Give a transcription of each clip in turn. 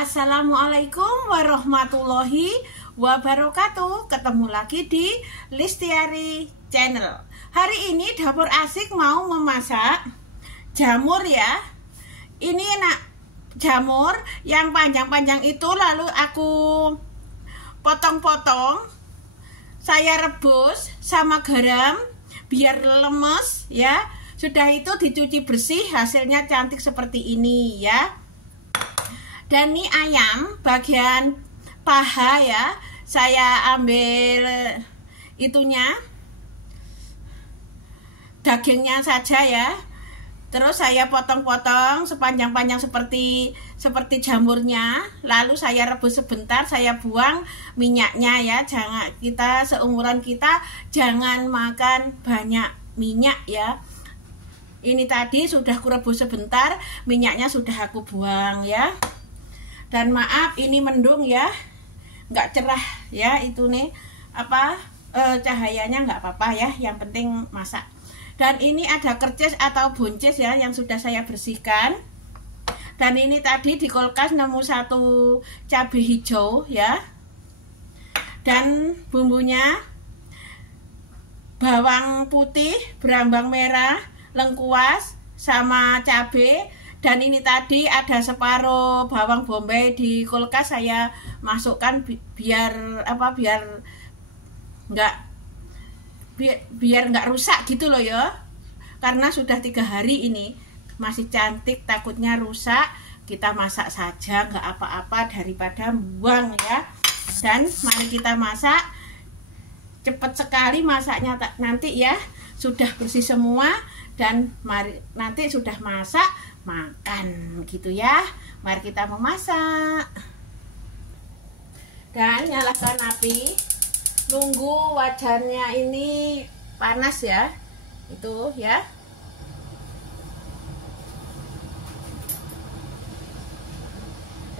Assalamualaikum warahmatullahi wabarakatuh. Ketemu lagi di Listiari Channel. Hari ini dapur asik mau memasak jamur ya. Ini enak jamur yang panjang-panjang itu, lalu aku potong-potong. Saya rebus sama garam biar lemes ya. Sudah itu dicuci bersih, hasilnya cantik seperti ini ya. Dan ini ayam bagian paha ya, saya ambil itunya, dagingnya saja ya. Terus saya potong-potong sepanjang-panjang seperti jamurnya. Lalu saya rebus sebentar, saya buang minyaknya ya. Jangan, kita seumuran kita jangan makan banyak minyak ya. Ini tadi sudah aku rebus sebentar, minyaknya sudah aku buang ya. Dan maaf ini mendung ya, nggak cerah ya, itu nih cahayanya nggak apa-apa ya, yang penting masak. Dan ini ada kerces atau buncis ya yang sudah saya bersihkan. Dan ini tadi di kulkas nemu satu cabai hijau ya. Dan bumbunya bawang putih, berambang merah, lengkuas sama cabai. Dan ini tadi ada separuh bawang bombay di kulkas, saya masukkan biar nggak rusak gitu loh ya. Karena sudah 3 hari ini masih cantik, takutnya rusak. Kita masak saja, nggak apa-apa daripada buang ya. Dan mari kita masak. Cepat sekali masaknya nanti ya. Sudah bersih semua dan mari nanti sudah masak makan gitu ya. Mari kita memasak. Dan nyalakan api, nunggu wajannya ini panas ya, itu ya.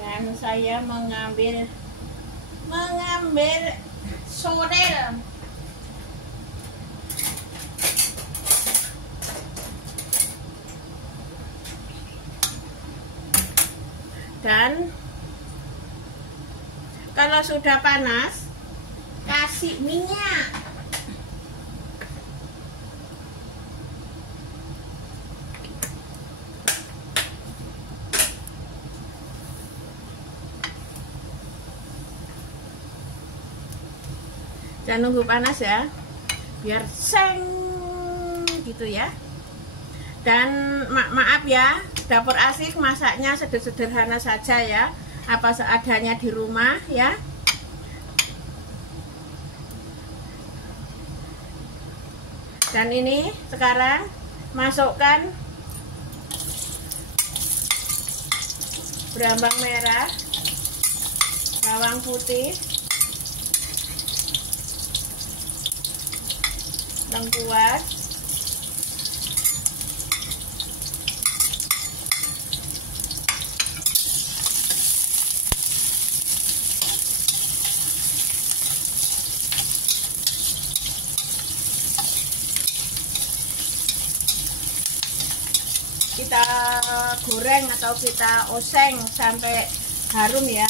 Dan saya mengambil sorel. Dan kalau sudah panas, kasih minyak. Jangan nunggu panas ya, biar seng gitu ya. Dan maaf ya, dapur asik masaknya sederhana saja ya, apa seadanya di rumah ya. Dan ini sekarang masukkan berambang merah, bawang putih, lengkuas, kita goreng atau kita oseng sampai harum ya.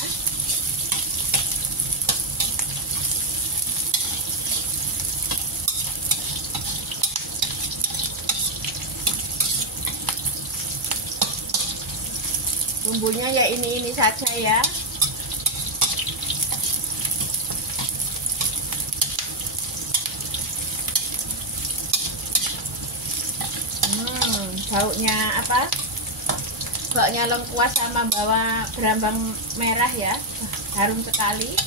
Bumbunya ya ini saja ya. Baunya baunya lengkuas sama bawang berambang merah ya, harum sekali.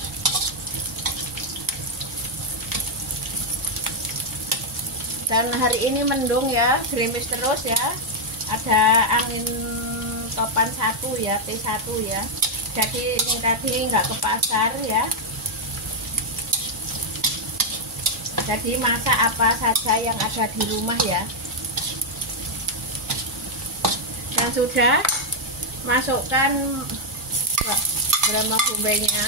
Dan hari ini mendung ya, gerimis terus ya, ada angin topan 1 ya, T1 ya. Jadi ini tadi nggak ke pasar ya, jadi masak apa saja yang ada di rumah ya. Dan sudah masukkan berambang bombaynya.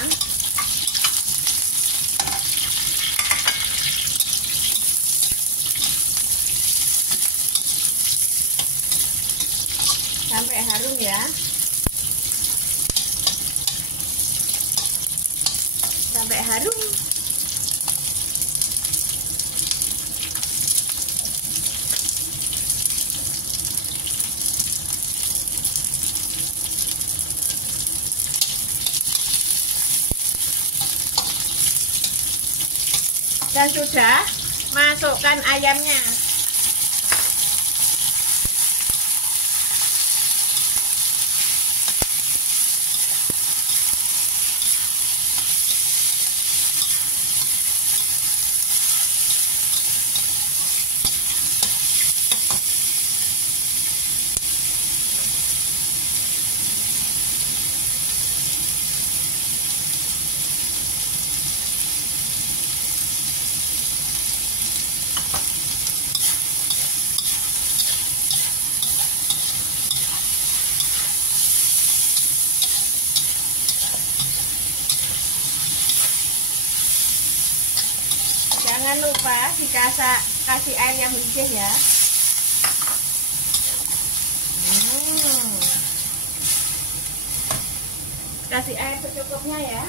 Sampai harum ya. sampai harum. Dan sudah masukkan ayamnya. Jangan lupa kasih air yang mendidih ya. Kasih air secukupnya ya.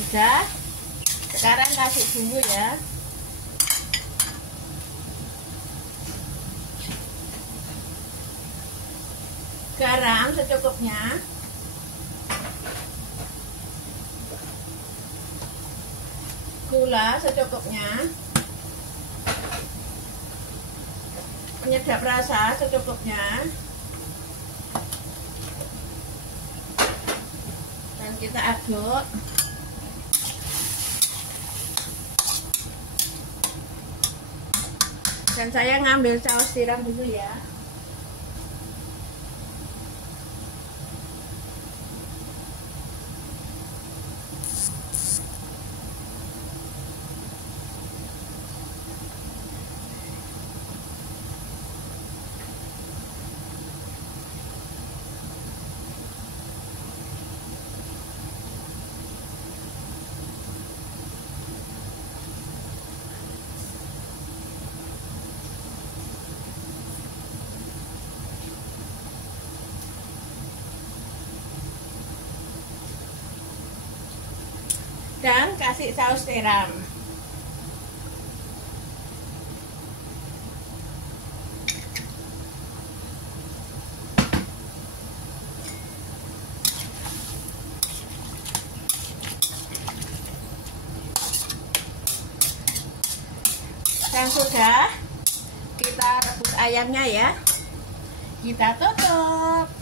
Udah. Sekarang kasih bumbu ya. Garam secukupnya. Gula secukupnya. Penyedap rasa secukupnya. Dan kita aduk. Dan saya ngambil saus tiram dulu ya. Dan kasih saus tiram. Dan sudah, kita rebus ayamnya ya. Kita tutup.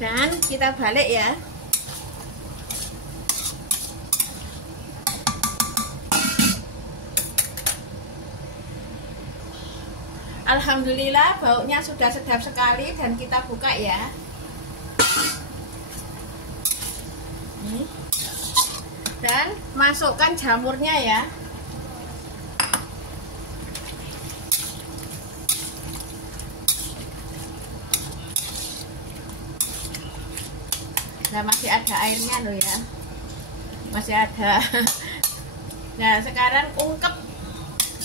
Dan kita balik ya. Alhamdulillah baunya sudah sedap sekali. Dan kita buka ya. Dan masukkan jamurnya ya. Nah, masih ada airnya loh ya, masih ada. Nah, sekarang ungkep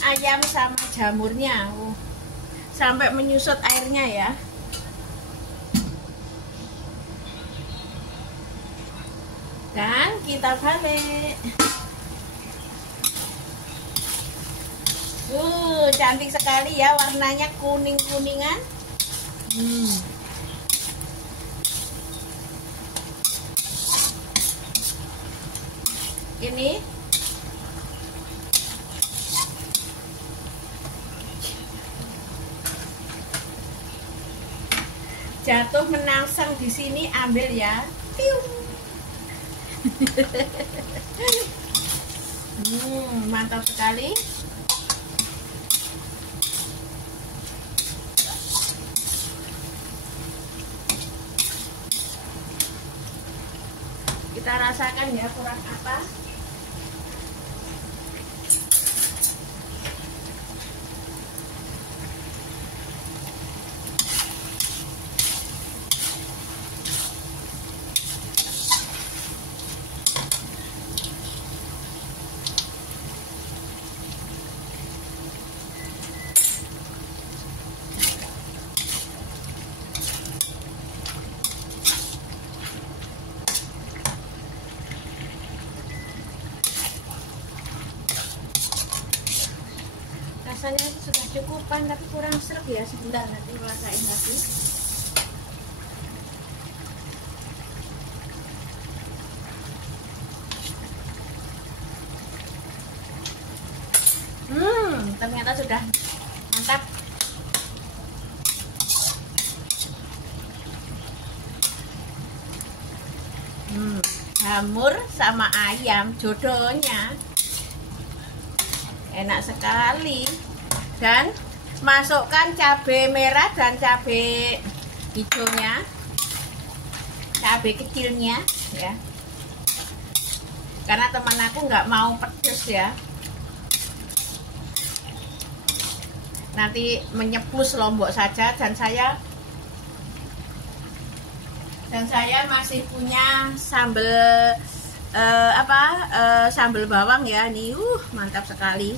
ayam sama jamurnya sampai menyusut airnya ya. Dan kita balik. Cantik sekali ya, warnanya kuning-kuningan. Ini jatuh menangsang di sini, ambil ya. Piung. Mantap sekali. Kita rasakan ya kurang apa. Rasanya sudah cukupan, tapi kurang seret ya. Sebentar nanti rasain lagi. Ternyata sudah mantap. Jamur sama ayam jodohnya enak sekali. Dan masukkan cabai merah dan cabai hijaunya, cabai kecilnya ya, karena teman aku nggak mau pedes ya, nanti menyepus lombok saja. Dan saya masih punya sambal sambal bawang ya, nih mantap sekali.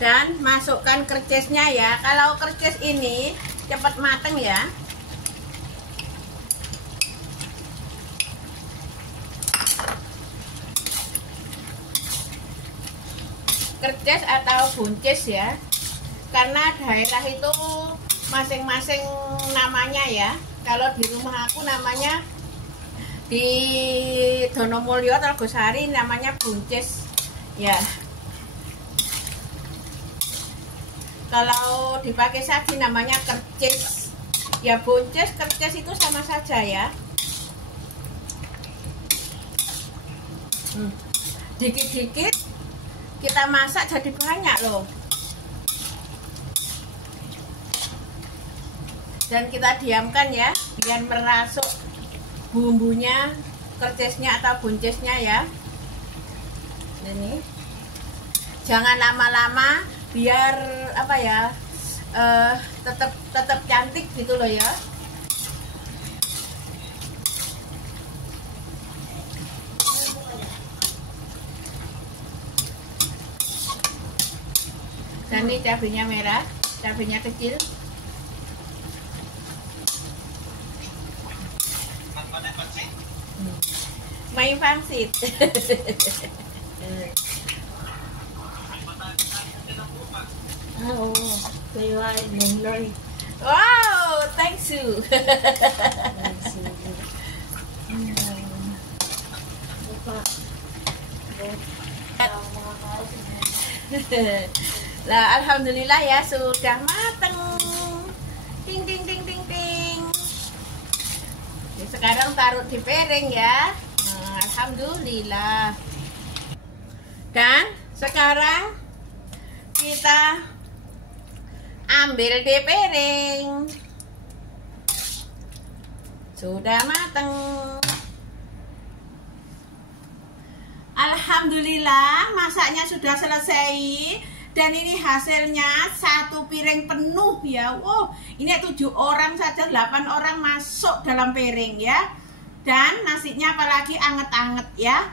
Dan masukkan kercesnya ya. Kalau kerces ini cepat mateng ya. Kerces atau buncis ya, karena daerah itu masing-masing namanya ya. Kalau di rumah aku namanya, di Donomulyo Telgosari namanya buncis ya. Kalau dipakai saji namanya kercis ya. Buncis, kercis itu sama saja ya. Dikit-dikit kita masak jadi banyak loh. Dan kita diamkan ya, biar merasuk bumbunya, kercisnya atau buncisnya ya. Ini jangan lama-lama, biar apa ya, tetap cantik gitu loh ya. Dan ini cabenya merah, cabenya kecil. Main pangsit. Wow, thanks you. Lah, alhamdulillah ya, sudah mateng. Ting ting ting ting ting. Sekarang taruh di piring ya. Alhamdulillah. Dan sekarang kita ambil di piring. Sudah mateng. Alhamdulillah masaknya sudah selesai. Dan ini hasilnya 1 piring penuh ya. Wow, ini 7 orang saja, 8 orang masuk dalam piring ya. Dan nasinya apalagi anget-anget ya.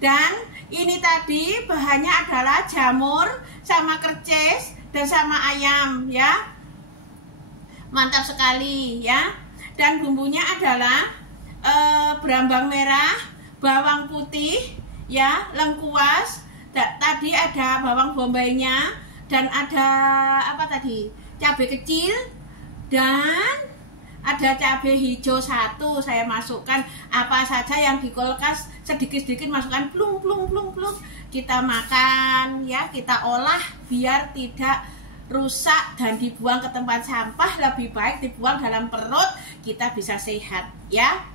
Dan ini tadi bahannya adalah jamur sama kercis dan sama ayam ya. Mantap sekali ya. Dan bumbunya adalah berambang merah, bawang putih ya, lengkuas. Tadi ada bawang bombaynya dan ada apa tadi, cabai kecil dan ada cabai hijau 1 saya masukkan. Apa saja yang di kulkas sedikit-sedikit masukkan, plung plung plung plung, kita makan ya, kita olah biar tidak rusak dan dibuang ke tempat sampah. Lebih baik dibuang dalam perut, kita bisa sehat ya.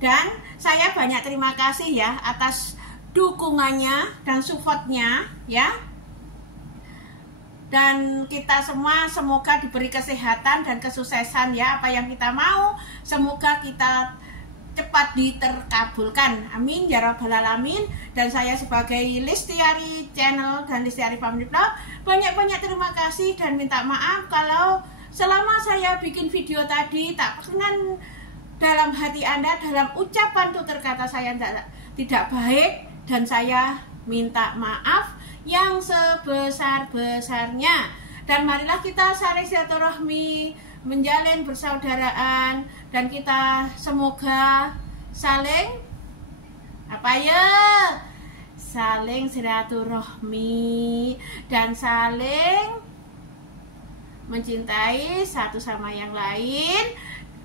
Dan saya banyak terima kasih ya atas dukungannya dan supportnya ya. Dan kita semua semoga diberi kesehatan dan kesuksesan ya. Apa yang kita mau semoga kita cepat diterkabulkan, amin ya rabbal alamin. Dan saya sebagai Listiari Channel dan Listiari Family Vlog banyak-banyak terima kasih dan minta maaf kalau selama saya bikin video tadi tak pernah dalam hati Anda, dalam ucapan tutur kata saya tidak baik. Dan saya minta maaf yang sebesar-besarnya. Dan marilah kita saling silaturahmi, menjalin persaudaraan, dan kita semoga saling apa ya? Saling silaturahmi dan saling mencintai satu sama yang lain,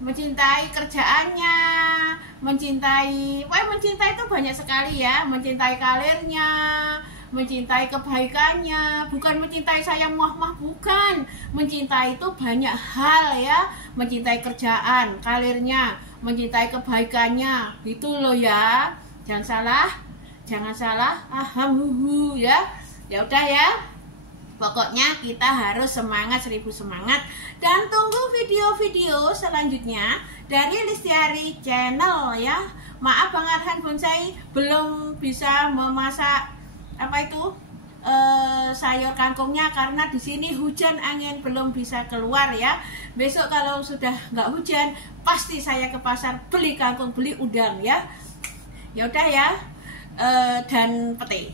mencintai kerjaannya, mencintai itu banyak sekali ya, mencintai karirnya, mencintai kebaikannya, bukan mencintai saya muah-muah, bukan. Mencintai itu banyak hal ya, mencintai kerjaan, karirnya, mencintai kebaikannya, gitu loh ya. Jangan salah, ya. Ya udah ya. Pokoknya kita harus semangat, 1000 semangat. Dan tunggu video-video selanjutnya dari Listiari Channel ya. Maaf Bang Arhan Bonsai belum bisa memasak sayur kangkungnya karena di sini hujan angin belum bisa keluar ya. Besok kalau sudah nggak hujan pasti saya ke pasar beli kangkung, beli udang ya. Ya udah ya. Dan pete.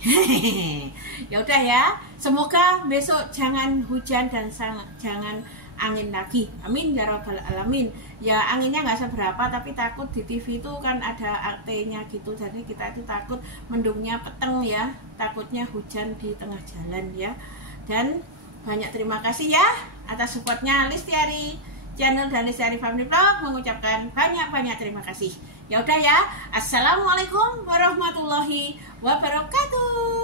Ya udah ya. Semoga besok jangan hujan dan jangan angin lagi. Amin ya rabbal alamin. Ya anginnya nggak seberapa tapi takut di TV itu kan ada artinya gitu. Jadi kita itu takut mendungnya peteng ya. Takutnya hujan di tengah jalan ya. Dan banyak terima kasih ya atas supportnya Listiari Channel dan Listiari Family Vlog, mengucapkan banyak-banyak terima kasih. Ya udah ya. Assalamualaikum warahmatullahi wabarakatuh.